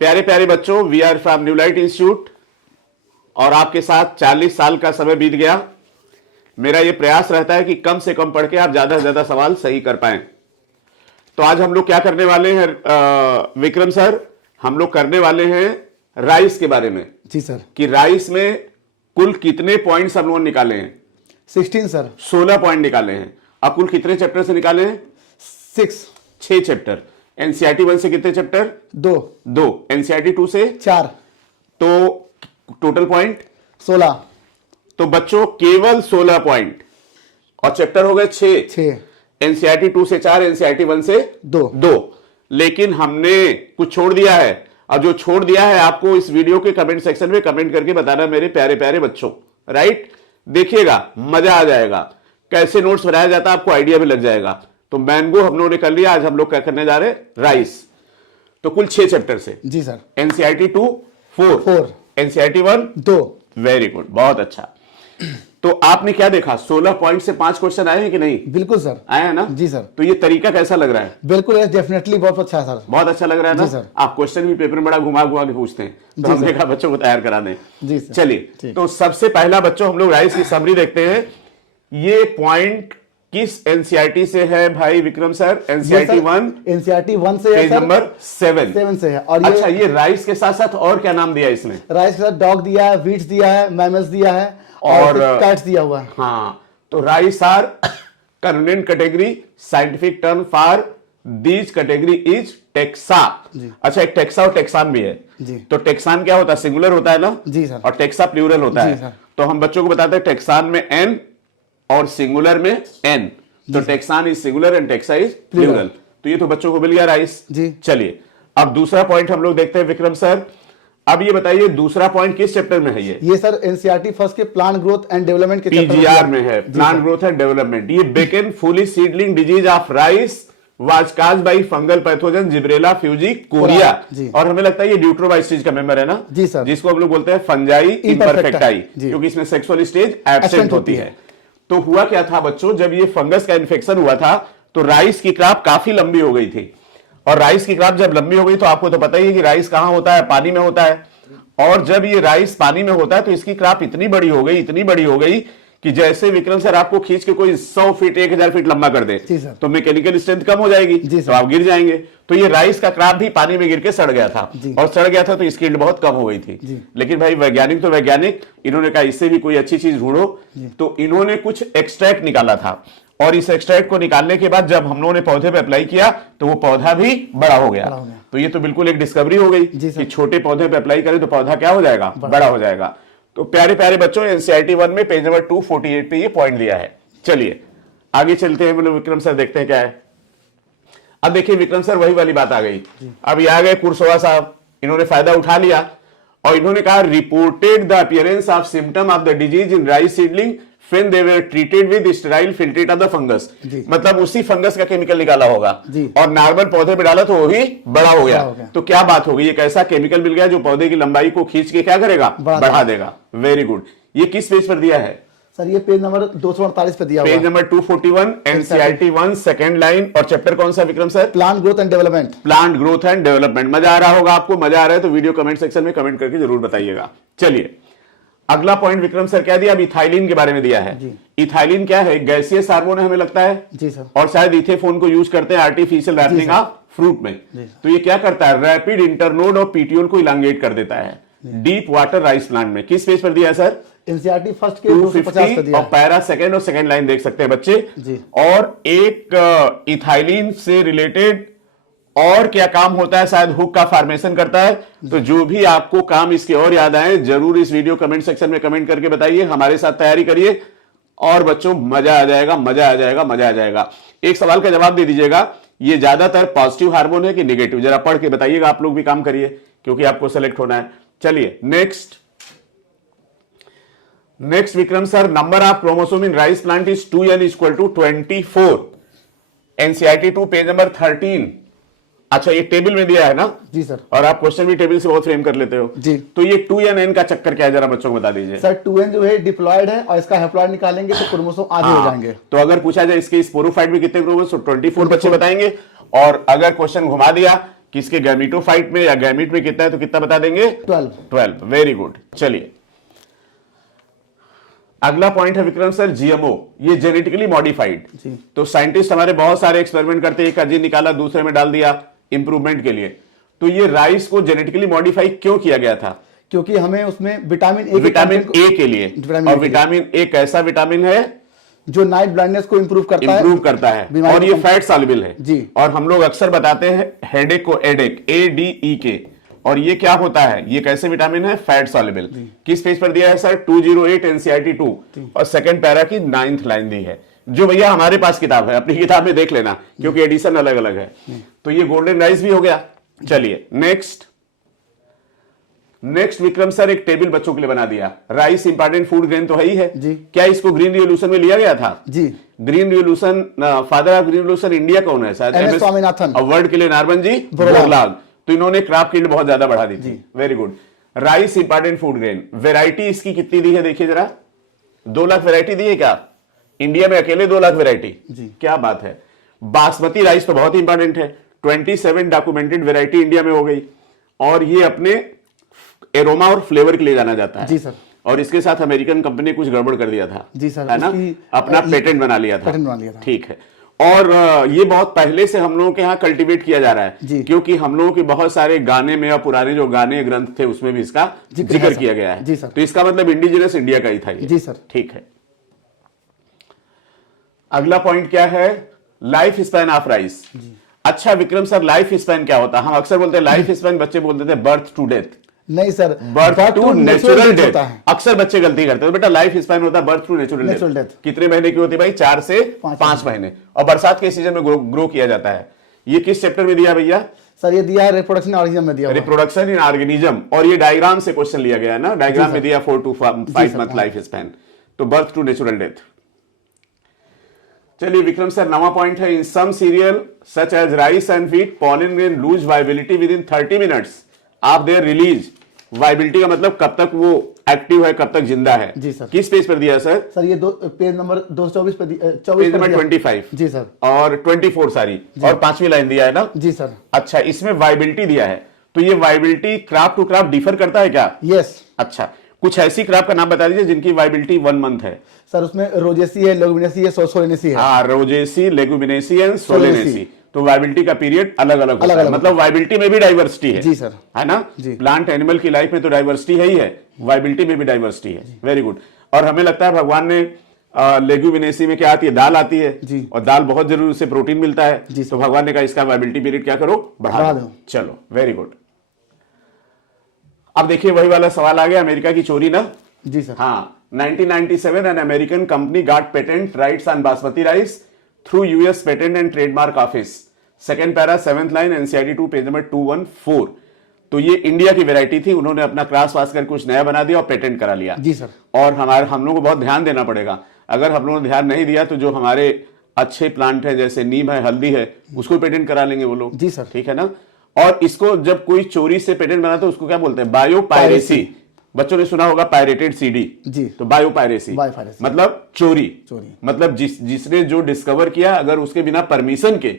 प्यारे प्यारे बच्चों, we are from New Light Institute और आपके साथ 40 साल का समय बीत गया। मेरा यह प्रयास रहता है कि कम से कम पढ़ के आप ज्यादा से ज्यादा सवाल सही कर पाएं। तो आज हम लोग क्या करने वाले हैं विक्रम सर, हम लोग करने वाले हैं राइस के बारे में। जी सर। कि राइस में कुल कितने पॉइंट्स हम लोगों ने निकाले हैं? 16 सर। 16 पॉइंट निकाले हैं। अब कुल कितने चैप्टर से निकाले हैं? 6 चैप्टर। एनसीईआरटी 1 से कितने चैप्टर? 2। एनसीईआरटी 2 से 4। तो टोटल पॉइंट 16। तो बच्चों केवल 16 पॉइंट और चैप्टर हो गए 6। एनसीईआरटी 2 से 4, एनसीईआरटी 1 से 2। लेकिन हमने कुछ छोड़ दिया है। अब जो छोड़ दिया है आपको इस वीडियो के कमेंट सेक्शन में कमेंट करके बताना मेरे प्यारे प्यारे बच्चों। राइट, देखिएगा मजा आ जाएगा। कैसे नोट्स बनाया जाता है आपको आइडिया भी लग जाएगा। तो मैंगो हम लोगों ने कर लिया। आज हम लोग क्या करने जा रहे हैं? राइस। तो कुल 6 चैप्टर से। जी sir. NCERT 2 4, NCERT 1 2। Very good, बहुत अच्छा। तो आपने क्या देखा? 16 पॉइंट से 5 क्वेश्चन आए हैं कि नहीं? बिल्कुल सर, आए हैं ना? जी सर। तो ये तरीका कैसा लग रहा है? बिल्कुल डेफिनेटली बहुत अच्छा है सर। बहुत अच्छा लग रहा है ना? जी सर। आप क्वेश्चन भी पेपर में बड़ा घुमा घुमा के पूछते हैं, तो हमने कहा बच्चों को तैयार करा दें। जी सर। चलिए, तो सबसे पहला बच्चों हम लोग राइस की समरी देखते हैं। ये पॉइंट किस एनसीईआरटी से है भाई विक्रम सर? एनसीईआरटी 1, एनसीईआरटी 1 से है पेज सर, नंबर 7 से है। और अच्छा, ये राइस के साथ साथ और क्या नाम दिया इसने? राइस के साथ डॉग दिया है, वीट्स दिया है, मैमल्स दिया है और कैट्स दिया हुआ है। हाँ, तो rice are convent category, scientific term for this category is taxa. अच्छा, एक टेक्सा और टेक्सान भी है जी। तो टेक्सान क्या होता है? सिंगुलर होता है ना? जी सर। और टेक्सा प्लूरल होता जी है। सर। तो हम बच्चों को बताते हैं टेक्सान में एन और सिंगुलर में एन। तो taxon is singular and taxa is plural. तो ये तो बच्चों को मिल गया राइस जी। चलिए, अब दूसरा पॉइंट हम लोग देखते हैं विक्रम सर। अब ये बताइए दूसरा पॉइंट किस चैप्टर में है? ये सर एनसीईआरटी फर्स्ट के प्लांट ग्रोथ एंड डेवलपमेंट के पीजीआर में है, प्लांट ग्रोथ एंड डेवलपमेंट। ये bakanae fully seedling disease of rice was caused by fungal pathogen Gibberella fujikuroi. और हमें लगता है ये ड्यूट्रोबाइस्टिज का मेंबर है ना? जी सर। जिसको हम लोग बोलते हैं फंजाई इम्परफेक्टाई, क्योंकि इसमें सेक्सुअल स्टेज एब्सेंट होती है। तो हुआ क्या था बच्चों, जब ये फंगस का इन्फेक्शन हुआ था तो राइस की क्रॉप काफी लंबी हो गई थी। और राइस की क्रॉप जब लंबी हो गई तो आपको तो पता ही है कि राइस कहां होता है? पानी में होता है। और जब ये राइस पानी में होता है तो इसकी क्रॉप इतनी बड़ी हो गई कि जैसे विक्रम सर आपको खींच के कोई 100 फीट 1000 फीट लंबा कर दे तो मैकेनिकल स्ट्रेंथ कम हो जाएगी, तो आप गिर जाएंगे। तो ये राइस का क्रॉप भी पानी में गिर के सड़ गया था, और सड़ गया था तो इसकी यील्ड बहुत कम हो गई थी। लेकिन भाई वैज्ञानिक तो वैज्ञानिक, इन्होंने कहा इससे भी कोई अच्छी चीज ढूंढो। तो इन्होंने कुछ एक्सट्रैक्ट निकाला था, और इस एक्सट्रैक्ट को निकालने के बाद जब हम लोगों ने पौधे पे अप्लाई किया तो वो पौधा भी बड़ा हो गया। तो ये तो बिल्कुल एक डिस्कवरी हो गई कि छोटे पौधे पे अप्लाई करें तो पौधा क्या हो जाएगा? बड़ा हो जाएगा। तो प्यारे प्यारे बच्चों, एनसीईआरटी 1 में पेज नंबर 248 पे ये पॉइंट दिया है। चलिए आगे चलते हैं। विक्रम सर देखते हैं क्या है। अब देखिए विक्रम सर, वही वाली बात आ गई। अब ये आ गए कुरसोवा साहब, इन्होंने फायदा उठा लिया और इन्होंने कहा reported the appearance of symptom of the disease in rice seedling when they were treated with sterile filtrate of the fungus। मतलब उसी फंगस का केमिकल निकाला होगा और नॉर्मल पौधे पे डाला तो वो ही बड़ा हो गया। तो क्या बात होगी, एक ऐसा केमिकल मिल गया जो पौधे की लंबाई को खींच के क्या करेगा? बढ़ा देगा। Very good. ये किस पेज पर दिया है सर? ये पेज नंबर 248 पे दिया हुआ है। Page number 241, NCERT 1 second line. और चैप्टर कौन सा Vikram sir? Plant growth and development. Plant growth and development. मजा आ रहा होगा आपको? मजा आ रहा है तो वीडियो कमेंट सेक्शन में कमेंट करके जरूर बताइएगा। चलिए अगला पॉइंट विक्रम सर क्या दिया? अब इथाइलिन के बारे में दिया है। इथाइलिन क्या है? गैसियस हार्मोन है हमें लगता है। जी सर। और शायद इथेफोन को यूज करते हैं आर्टिफिशियल रैपनिंग ऑफ फ्रूट में। तो ये क्या करता है? रैपिड इंटरनोड और पीटीओल को इलांगेट कर देता है डीप वाटर राइस प्लांट में। किस पेज पर दिया है सर? एनसीईआरटी फर्स्ट के 250 पे दिया और पैरा सेकंड और सेकंड लाइन देख सकते हैं बच्चे। और एक इथाइलिन से रिलेटेड और क्या काम होता है? शायद हुक का फॉर्मेशन करता है। तो जो भी आपको काम इसके और याद आए जरूर इस वीडियो कमेंट सेक्शन में कमेंट करके बताइए, हमारे साथ तैयारी करिए और बच्चों मजा आ जाएगा, मजा आ जाएगा, मजा आ जाएगा। एक सवाल का जवाब दे दीजिएगा, ये ज्यादातर पॉजिटिव हार्मोन है कि नेगेटिव? जरा पढ़ के बताइएगा। आप लोग भी काम करिए क्योंकि आपको सेलेक्ट होना है। चलिए next Vikram sir, number of chromosome in rice plant is 2n = 24। NCERT 2 page number 13। अच्छा, ये टेबल में दिया है ना? जी सर। और आप क्वेश्चन भी टेबल से बहुत फ्रेम कर लेते हो जी। तो ये 2n का चक्कर क्या है, जरा बच्चों को बता दीजिए। सर 2n जो है डिप्लॉयड है और इसका हैप्लॉयड निकालेंगे तो क्रोमोसोम आधे हो जाएंगे। तो अगर पूछा जाए इसके स्पोरोफाइट में कितने क्रोमोसोम, 24 बच्चे बताएंगे। और अगर क्वेश्चन घुमा दिया किसके गैमीटोफाइट में या गैमीट में कितना है, तो कितना बता देंगे? 12। Very good. चलिए अगला पॉइंट है विक्रम सर, जीएमओ, ये जेनेटिकली मॉडिफाइड। तो साइंटिस्ट हमारे बहुत सारे एक्सपेरिमेंट करते हैं, एक का जीन निकाला दूसरे में डाल दिया इंप्रूवमेंट के लिए। तो ये राइस को जेनेटिकली मॉडिफाई क्यों किया गया था? क्योंकि हमें उसमें विटामिन ए के लिए, और विटामिन ए कैसा विटामिन है? जो नाइट ब्लाइंडनेस को इंप्रूव करता है और ये फैट सॉल्युबल है जी। और हम लोग अक्सर बताते हैं हेडेक को एडेक, ADEK, और ये क्या होता है? ये कैसे विटामिन है? Fat soluble. किस पेज पर दिया है सर? 208 NCERT 2 और सेकंड पैरा की 9th लाइन दी है, जो भैया हमारे पास किताब है, अपनी किताब में देख लेना क्योंकि एडिशन अलग अलग है। तो ये गोल्डन राइस भी हो गया। चलिए नेक्स्ट विक्रम सर, एक टेबल बच्चों के लिए बना दिया। राइस इंपॉर्टेंट फूड ग्रेन तो है ही है जी। क्या इसको ग्रीन रिवॉल्यूशन में लिया गया था? जी। Green revolution, father of green revolution India कौन है? शायद MS स्वामीनाथन। अवार्ड के लिए नारमन जी बोरलाग। तो इन्होंने क्रॉप यील्ड बहुत ज्यादा बढ़ा दी थी। Very good. Rice important food grain, variety इसकी कितनी दी है देखिए जरा, 2 लाख वेराइटी दी है क्या? इंडिया में अकेले 2 लाख वेराइटी, क्या बात है। बासमती राइस तो बहुत इंपॉर्टेंट है, 27 डॉक्यूमेंटेड वेराइटी इंडिया में हो गई, और ये अपने एरोमा और फ्लेवर के लिए जाना जाता है। जी सर। और इसके साथ अमेरिकन कंपनी ने कुछ गड़बड़ कर दिया था। जी सर, है ना, अपना पेटेंट बना लिया था। ठीक है। और ये बहुत पहले से हम लोगों के यहाँ कल्टीवेट किया जा रहा है, क्योंकि हम लोगों के बहुत सारे गाने में, या पुराने जो गाने ग्रंथ थे उसमें भी इसका जिक्र किया गया है। जी सर। तो इसका मतलब इंडिजिनस इंडिया का ही था ये। जी सर। ठीक है। अगला पॉइंट क्या है? Life span of rice. अच्छा विक्रम सर, लाइफ स्पैन क्या होता है? हम अक्सर बोलते हैं लाइफ स्पैन, बच्चे बोलते थे बर्थ टू डेथ। नहीं sir, birth to natural death. अक्सर बच्चे गलती करते हैं। बेटा लाइफ स्पैन होता है बर्थ टू नेचुरल डेथ। कितने महीने की होती है भाई? 4 से 5 महीने, और बरसात के सीजन में ग्रो किया जाता है। ये किस चैप्टर में दिया भैया? सर ये दिया है रिप्रोडक्शन ऑर्गेनिज्म में दिया, रिप्रोडक्शन इन ऑर्गेनिज्म, और ये डायग्राम से क्वेश्चन लिया गया है ना, डायग्राम में दिया 4 to 5 मंथ लाइफ स्पैन। तो बर्थ टू नेचुरल डेथ। चलिए विक्रम सर, नवा पॉइंट है, in some cereal such as rice and wheat pollen grain lose viability within 30 minutes of their release. Viability का मतलब कब तक वो एक्टिव है, कब तक जिंदा है। जी सर। किस पेज पर दिया सर? सर ये पेज नंबर 224 पे, पेज नंबर 25। जी सर। और 24 सारी, और 5वीं लाइन दिया है ना? जी सर। अच्छा, इसमें वाइबिलिटी दिया है, तो ये viability craft to craft differ करता है क्या? यस। अच्छा, कुछ ऐसी क्राफ्ट का नाम बता दीजिए जिनकी वाइबिलिटी 1 मंथ है। सर उसमें रोजेसी है, लेगुमिनेसी है, सोलेनेसी है। हाँ, रोजेसी, लेगुमिनेसी एंड सोलेनेसी। तो वाइबिलिटी का पीरियड अलग अलग होता है, मतलब वाइबिलिटी में भी डाइवर्सिटी है। जी सर। है ना? प्लांट एनिमल की लाइफ में तो डाइवर्सिटी है ही है, वाइबिलिटी में भी डाइवर्सिटी है। Very good. और हमें लगता है भगवान ने लेगुमिनेसी में क्या आती है? दाल आती है जी। और दाल बहुत जरूरी, उससे प्रोटीन मिलता है, तो भगवान ने कहा इसका वाइबिलिटी पीरियड क्या करो? बढ़ा दो। चलो वेरी गुड। अब देखिए वही वाला सवाल आ गया, अमेरिका की चोरी ना। जी सर। हाँ, 1997 an American company got patent rights on basmati rice through US Patent and Trademark Office. Second para 7th line NCERT 2 page number 214। तो ये इंडिया की वैरायटी थी, उन्होंने अपना क्रॉस वास कर कुछ नया बना दिया और पेटेंट करा लिया। जी सर। और हम लोगों को बहुत ध्यान देना पड़ेगा, अगर हम लोगों ने ध्यान नहीं दिया तो जो हमारे अच्छे प्लांट है जैसे नीम है, हल्दी है, उसको पेटेंट करा लेंगे वो लोग। जी सर। ठीक है ना? और इसको जब कोई चोरी से पेटेंट बनाता है उसको क्या बोलते हैं? बायोपायरेसी। बच्चों ने सुना होगा पायरेटेड सीडी जी। तो बायोपायरेसी मतलब चोरी। मतलब जिसने जो डिस्कवर किया अगर उसके बिना परमिशन के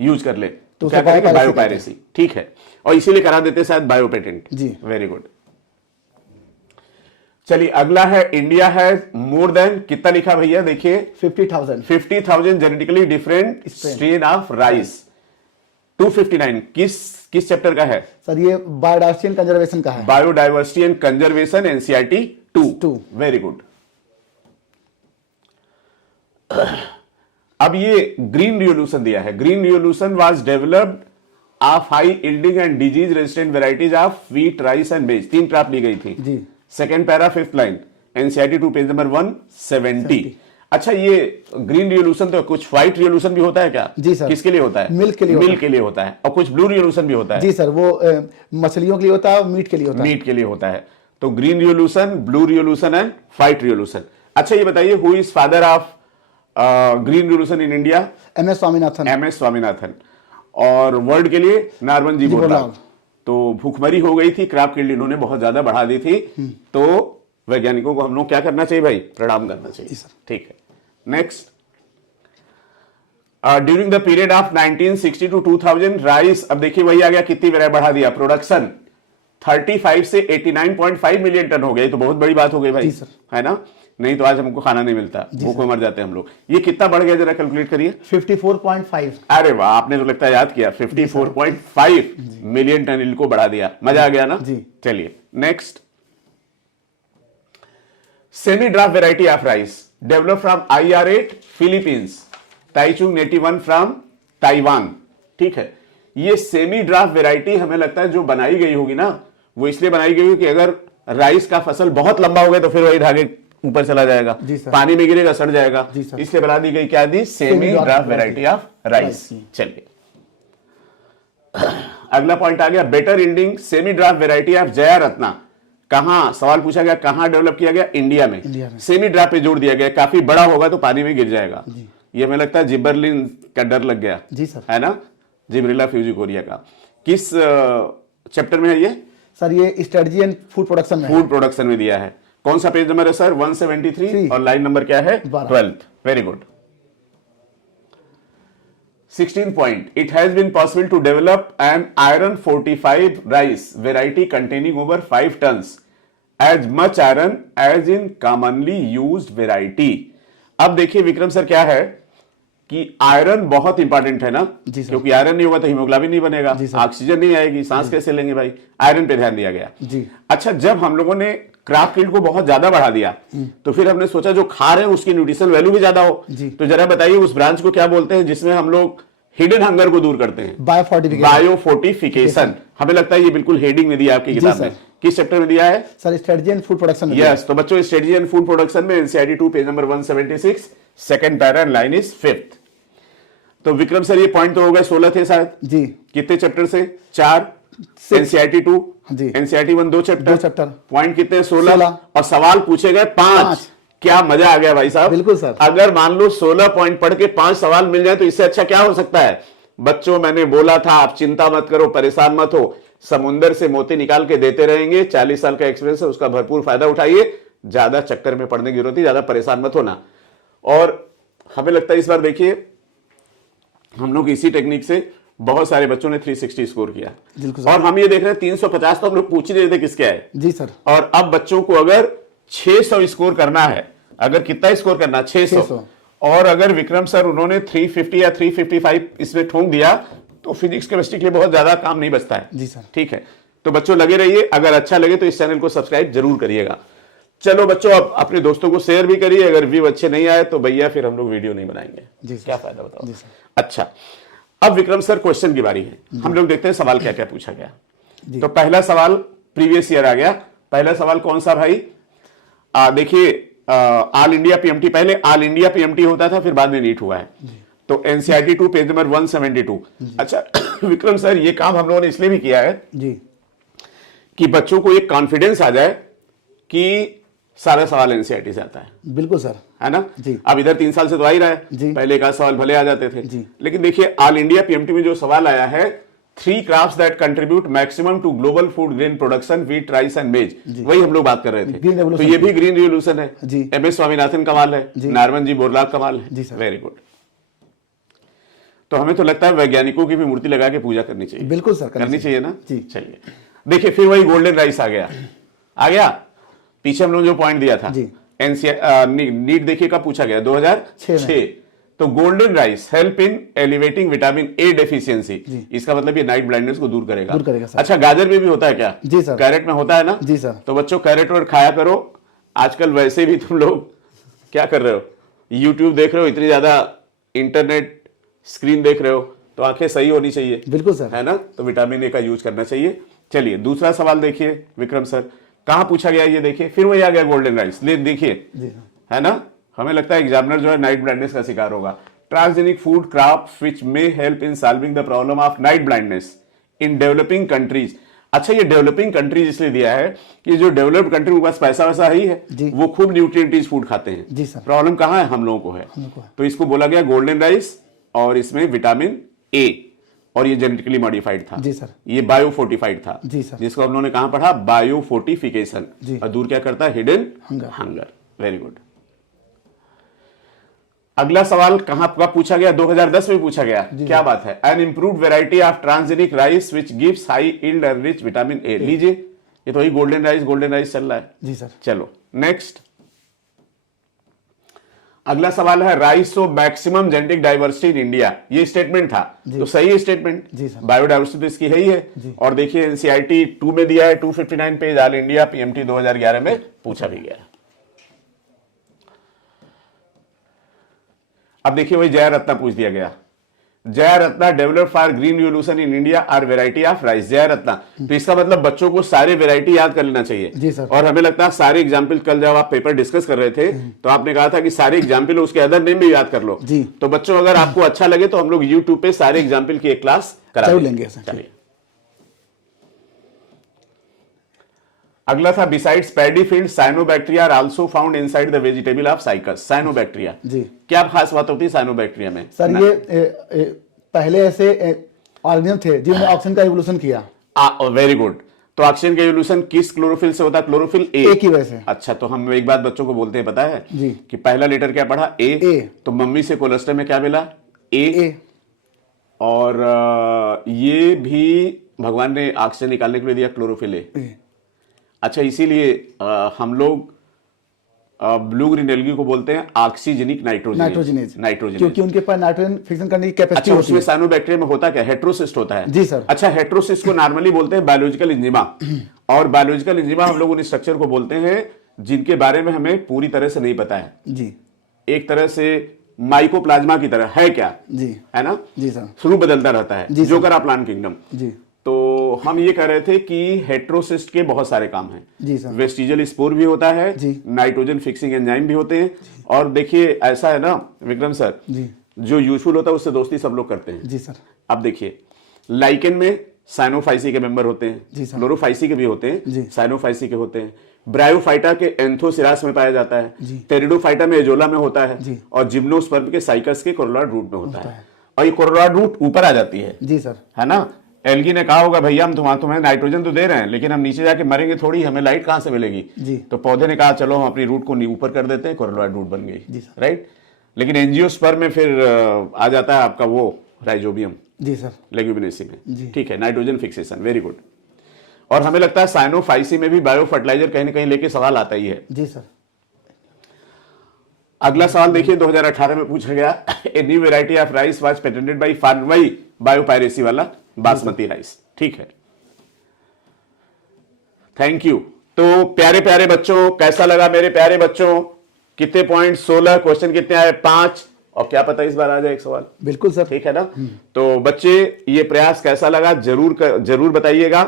यूज कर ले तो क्या करेंगे? बायोपायरेसी। ठीक है, और इसीलिए करा देते शायद बायो पेटेंट जी। Very good. चलिए अगला है, इंडिया है मोर देन, कितना लिखा भैया देखिए? 50,000 genetically different strain of rice. 259 किस चैप्टर का है सर? ये बायोडाइवर्सिटी एंड कंजर्वेशन का है। Biodiversity and conservation NCERT 2। Very good. अब ये ग्रीन रिवोल्यूशन दिया है। Green revolution was developed of high yielding and disease resistant varieties of wheat, rice and maize. 3 crop ली गई थी जी। Second para 5th line NCERT 2 page number 170। अच्छा, ये ग्रीन रिवोल्यूशन तो कुछ व्हाइट रिवोल्यूशन भी होता है क्या? जी सर। किसके लिए होता है? मिल्क के लिए होता है। और कुछ ब्लू रिवोल्यूशन भी होता है जी सर, वो मछलियों के लिए होता है, मीट के लिए होता है। मीट के लिए होता है। तो green revolution, blue revolution and white revolution. अच्छा ये बताइए, who is father of green revolution in India? MS Swaminathan. MS Swaminathan. और वर्ल्ड के लिए नारमन जी बोरलाग। तो भूखमरी हो गई थी, क्रॉप यील्ड इन्होंने बहुत ज्यादा बढ़ा दी थी, तो वैज्ञानिकों को हम लोग क्या करना चाहिए भाई? प्रणाम करना चाहिए। ठीक है। Next, during the period of 1960 to 2000 rice, अब देखिए वही आ गया, कितनी बढ़ा दिया प्रोडक्शन, 35 से 89.5 मिलियन टन हो गया। ये तो बहुत बड़ी बात हो गई भाई, है ना, नहीं तो आज हमको खाना नहीं मिलता, भूख में मर जाते हैं हम लोग। ये कितना बढ़ गया जरा कैलकुलेट करिए। 54.5। अरे वाह, आपने तो लगता है याद किया, 54.5 मिलियन टन इनको बढ़ा दिया। मजा आ गया ना जी। चलिए next, semi dwarf variety of rice develop from IR8 Philippines, Taichung native one from Taiwan. ठीक है, ये सेमी ड्राफ्ट वेराइटी हमें लगता है जो बनाई गई होगी ना, वो इसलिए बनाई गई होगी कि अगर राइस का फसल बहुत लंबा हो गया तो फिर वही धागे ऊपर चला जाएगा, पानी में गिरेगा सड़ जाएगा, इसलिए बना दी गई क्या दी, semi dwarf variety of rice. चलिए अगला पॉइंट आ गया, better yielding semi dwarf variety of Jaya Ratna. कहां, सवाल पूछा गया कहां डेवलप किया गया, इंडिया में। सेमी ड्राफ्ट पे जोड़ दिया गया, काफी बड़ा होगा तो पानी में गिर जाएगा। ये हमें लगता है जिबरलिन का डर लग गया जी सर, है ना, जिब्रेला फ्यूजिकोरिया का। किस चैप्टर में है ये सर? ये स्ट्रेटजी एंड फूड प्रोडक्शन में, फूड प्रोडक्शन में दिया है। कौन सा पेज नंबर है सर? 173 और लाइन नंबर क्या है? 12। Very good. 16 point, it has been possible to develop an iron fortified rice variety containing over 5 tons as much iron as in commonly used variety. अब देखिए विक्रम सर क्या है कि iron बहुत इंपॉर्टेंट है ना, क्योंकि आयरन नहीं होगा तो हीमोग्लोबिन नहीं बनेगा, ऑक्सीजन नहीं आएगी, सांस कैसे लेंगे भाई, आयरन पे ध्यान दिया गया जी। अच्छा, जब हम लोगों ने क्रॉप यील्ड को बहुत ज्यादा बढ़ा दिया तो फिर हमने सोचा जो खा रहे हैं उसकी न्यूट्रिशनल वैल्यू भी ज्यादा हो, तो जरा बताइए उस ब्रांच को क्या बोलते हैं जिसमें हम लोग हिडन हंगर को दूर करते हैं? बायोफोर्टिफिकेशन। हमें लगता है ये बिल्कुल हेडिंग में दिया आपकी किताब में। किस चैप्टर में दिया है sir? Strategy and food production. Yes, तो बच्चों स्ट्रेटजी एंड फूड प्रोडक्शन में NCERT 2 page number 176 second para and line is 5th। तो विक्रम सर ये पॉइंट तो हो गए 16 थे शायद जी। कितने चैप्टर से? 4। NCERT 2 जी, NCERT 1 2 चैप्टर, पॉइंट कितने? 16 और सवाल पूछे गए 5। क्या मजा आ गया भाई साहब। बिल्कुल सर। अगर मान लो 16 पॉइंट पढ़ के 5 सवाल मिल जाए तो इससे अच्छा क्या हो सकता है? बच्चों मैंने बोला था आप चिंता मत करो, परेशान मत हो, समुंदर से मोती निकाल के देते रहेंगे। 40 साल का एक्सपीरियंस है, उसका भरपूर फायदा उठाइए, ज्यादा चक्कर में पड़ने की जरूरत है, ज्यादा परेशान मत होना। और हमें लगता है इस बार देखिए हम लोग इसी टेक्निक से बहुत सारे बच्चों ने 360 स्कोर किया और हम ये देख रहे हैं 350 तो हम लोग पूछ ही रहे थे किसके है जी सर। और अब बच्चों को अगर 600 स्कोर करना है, अगर कितना स्कोर करना? 600। और अगर विक्रम सर उन्होंने 350 या 355 इसमें ठोंक दिया तो फिजिक्स केमिस्ट्री के लिए बहुत ज्यादा काम नहीं बचता है जी सर। ठीक है, तो बच्चों लगे रहिए, अगर अच्छा लगे तो इस चैनल को सब्सक्राइब जरूर करिएगा। चलो बच्चों अब अपने दोस्तों को शेयर भी करिए, अगर व्यू अच्छे नहीं आए तो भैया फिर हम लोग वीडियो नहीं बनाएंगे जी, क्या फायदा बताओ जी सर। अच्छा, अब विक्रम सर क्वेश्चन की बारी है, हम लोग देखते हैं सवाल क्या क्या पूछा गया। तो पहला सवाल प्रीवियस ईयर आ गया। पहला सवाल कौन सा भाई? देखिए ऑल इंडिया पीएमटी, पहले ऑल इंडिया पीएमटी होता था फिर बाद में नीट हुआ है, तो NCERT 2 पेज नंबर 172। अच्छा विक्रम सर ये काम हम लोगों ने इसलिए भी किया है जी कि बच्चों को एक कॉन्फिडेंस आ जाए कि सारा सवाल NCERT से आता है। बिल्कुल सर, है ना जी। अब इधर 3 साल से तो आ ही रहा है, पहले का सवाल भले आ जाते थे जी। लेकिन देखिए ऑल इंडिया पीएमटी में जो सवाल आया है, 3 crops that contribute maximum to global food grain production, wheat, rice and maize, वही हम लोग बात कर रहे थे। तो ये भी ग्रीन रिवोल्यूशन है जी। MS स्वामीनाथन कमाल है, नारमन जी बोरला कमाल है, वेरी गुड। तो हमें तो लगता है वैज्ञानिकों की भी मूर्ति लगा के पूजा करनी चाहिए। बिल्कुल सर, करनी चाहिए ना जी। चलिए देखिए फिर वही गोल्डन राइस आ गया पीछे हम लोग जो पॉइंट दिया था नीट देखिए कब पूछा गया? 2006। तो golden rice help in elevating vitamin A deficiency, इसका मतलब ये नाइट ब्लाइंडनेस को दूर करेगा सर। अच्छा गाजर में भी होता है क्या? जी सर। कैरेट में होता है ना जी सर। तो बच्चों कैरेट और खाया करो। आजकल वैसे भी तुम लोग क्या कर रहे हो, यूट्यूब देख रहे हो, इतनी ज्यादा इंटरनेट स्क्रीन देख रहे हो, तो आंखें सही होनी चाहिए। बिल्कुल सर, है ना, तो विटामिन A का यूज करना चाहिए। चलिए दूसरा सवाल देखिए विक्रम सर, कहां पूछा गया ये देखिए, फिर वही आ गया गोल्डन राइस। देखिए है ना, हमें लगता है एग्जामिनर जो है नाइट ब्लाइंडनेस का शिकार होगा। Transgenic food crops which may help in solving the problem of night blindness in developing countries. अच्छा ये डेवलपिंग कंट्रीज इसलिए दिया है कि जो डेवलप्ड कंट्री के पास पैसा वैसा ही है, वो खूब न्यूट्रिएंट फूड खाते हैं जी सर। प्रॉब्लम कहां है? हम लोगों को है, तो इसको बोला गया गोल्डन राइस और इसमें विटामिन A, और ये जेनेटिकली मॉडिफाइड था जी सर। ये बायोफोर्टिफाइड था जी सर, जिसको हम लोगों ने कहां पढ़ा? बायोफोर्टिफिकेशन। और दूर क्या करता है? Hidden hunger. Very good. अगला सवाल कहां का पूछा गया? 2010 में पूछा गया। क्या बात है। An improved variety of transgenic rice which gives high yield and rich vitamin A. लीजिए, ये तो वही गोल्डन राइस चल रहा है। जी सर। चलो नेक्स्ट, अगला सवाल है rice of maximum genetic diversity in India. ये स्टेटमेंट था, तो सही है स्टेटमेंट। जी सर। बायोडाइवर्सिटी तो इसकी है ही है। और देखिए एनसीईआरटी 2 में दिया है, 259 पेज, ऑल इंडिया पीएमटी 2011 में पूछा भी गया। अब देखिए वही जया रत्ना पूछ दिया गया। Jaya Ratna develop for green revolution in India are variety of rice. Jaya Ratna, तो इसका मतलब बच्चों को सारे वेराइटी याद कर लेना चाहिए। जी सर। और हमें लगता है सारे एग्जाम्पल, कल जब आप पेपर डिस्कस कर रहे थे तो आपने कहा था कि सारे एग्जाम्पल उसके अदर नेम भी याद कर लो। जी। तो बच्चों अगर आपको अच्छा लगे तो हम लोग यूट्यूब पे सारे एग्जाम्पल की एक क्लास करा लेंगे। चलिए, अगला था besides paddy field cyanobacteria are also found inside the vegetable of cycas. Cyanobacteria, जी, क्या खास बात होती है साइनोबैक्टीरिया में? सर ये पहले ऐसे ऑर्गेनिज्म थे जिन्होंने ऑक्सीजन का इवोल्यूशन किया। Very good. तो ऑक्सीजन का इवोल्यूशन किस क्लोरोफिल से होता है? क्लोरोफिल ए की वजह से। अच्छा, तो हम एक बात बच्चों को बोलते हैं, पता है जी, कि पहला लेटर क्या पढ़ा? ए। तो मम्मी से कोलेस्ट्रॉल में क्या मिला? ए। और ये भी भगवान ने ऑक्सीजन निकालने के लिए दिया, क्लोरोफिल ए। अच्छा, इसीलिए हम लोग ब्लू ग्रीन एल्गी को बोलते हैं ऑक्सीजेनिक नाइट्रोजनेज, क्योंकि उनके पास नाइट्रोजन फिक्सन करने की कैपेसिटी अच्छा, होती है। उसमें साइनोबैक्टीरिया में होता क्या? हेट्रोसिस्ट होता है। जी सर। अच्छा, हेट्रोसिस्ट को नॉर्मली बोलते हैं बायोलॉजिकल इंजिमा। और बायोलॉजिकल इंजिमा हम लोग उन स्ट्रक्चर को बोलते हैं जिनके बारे में हमें पूरी तरह से नहीं पता है। जी। एक तरह से माइकोप्लाज्मा की तरह है क्या? जी, है ना? जी सर। स्वरूप बदलता रहता है, जो करा प्लांट किंगडम। जी। तो हम ये कह रहे थे कि हेट्रोसिस्ट के बहुत सारे काम हैं। जी सर। वेस्टिजियल स्पोर भी होता है, जी। नाइट्रोजन फिक्सिंग एंजाइम भी होते हैं। और देखिए ऐसा है ना विक्रम सर, जी, जो यूजफुल होता है उससे दोस्ती सब लोग करते हैं। जी सर। अब देखिए लाइकेन में साइनोफाइसी के मेंबर होते हैं, जी सर। क्लोरोफाइसी के भी होते जी। हैं, साइनोफाइसी के होते हैं। ब्रायोफाइटा के एंथोसिरास में पाया जाता है, जी। टेरिडोफाइटा में एजोला में होता है, जी। और जिम्नोस्पर्म के साइकस के कोरोलाड रूट में होता है। और ये कोरोलाड रूट ऊपर आ जाती है। जी सर। है ना? एल्गी ने कहा होगा भैया हम तुम्हें नाइट्रोजन तो दे रहे हैं, लेकिन हम नीचे जाके मरेंगे थोड़ी, हमें लाइट कहां से मिलेगी? जी। तो पौधे ने कहा चलो हम अपनी रूट को ऊपर कर देते हैं, कोरोलाड रूट बन गई। जी सर। राइट। लेकिन एंजियोस्पर्म में फिर आ जाता है आपका वो राइजोबियम। जी सर। लेग्यूमिनेसी में। जी। ठीक है, नाइट्रोजन फिक्सेशन, वेरी गुड। और हमें लगता है साइनोफाइसी में भी बायो फर्टिलाइजर कहीं ना कहीं लेके सवाल आता ही है। जी सर। अगला सवाल देखिए 2018 में पूछा गया, a new variety of rice was patented by farm, वही बायोपायरेसी वाला बासमती राइस। ठीक है, थैंक यू। तो प्यारे प्यारे बच्चों, कैसा लगा मेरे प्यारे बच्चों? कितने पॉइंट? 16। क्वेश्चन कितने आए? 5। और क्या पता इस बार आ जाए एक सवाल। बिल्कुल सर। ठीक है ना? तो बच्चे ये प्रयास कैसा लगा जरूर बताइएगा,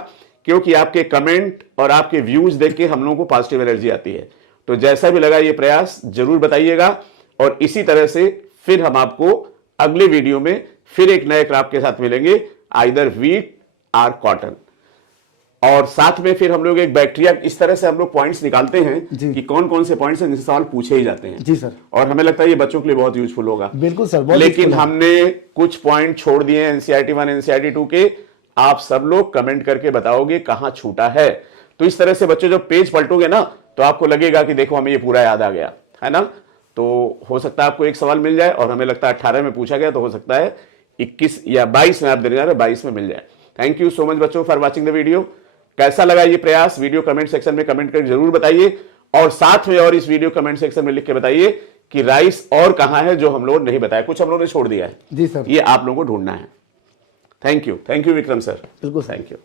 क्योंकि आपके कमेंट और आपके व्यूज देख के हम लोगों को पॉजिटिव एनर्जी आती है। तो जैसा भी लगा ये प्रयास जरूर बताइएगा। और इसी तरह से फिर हम आपको अगले वीडियो में फिर एक नए क्राफ्ट के साथ मिलेंगे, आइदर व्हीट और कॉटन। और साथ में फिर हम लोग एक बैक्टीरिया, इस तरह से हम लोग पॉइंट्स निकालते हैं कि कौन कौन से पॉइंट्स हैं जिनसे सवाल पूछे ही जाते हैं। जी सर। और हमें लगता है ये बच्चों के लिए बहुत यूजफुल होगा। बिल्कुल सर, बहुत लेकिन हमने कुछ पॉइंट छोड़ दिए एनसीईआरटी 1 एनसीईआरटी 2 के। आप सब लोग कमेंट करके बताओगे कहां छूटा है। तो इस तरह से बच्चों जब पेज पलटोगे ना तो आपको लगेगा कि देखो हमें ये पूरा याद आ गया है ना। तो हो सकता है आपको एक सवाल मिल जाए, और हमें लगता है 18 में पूछा गया, तो हो सकता है 21 या 22 में आप देने जा रहे हो, 22 में मिल जाए। थैंक यू सो मच बच्चों फॉर वॉचिंग द वीडियो। कैसा लगा ये प्रयास? वीडियो कमेंट सेक्शन में कमेंट करके जरूर बताइए। और साथ में और इस वीडियो कमेंट सेक्शन में लिख के बताइए कि राइस और कहां है जो हम लोग नहीं बताया, कुछ हम लोगों ने छोड़ दिया है। जी सर। ये आप लोगों को ढूंढना है। Thank you Vikram sir. बिल्कुल, थैंक यू।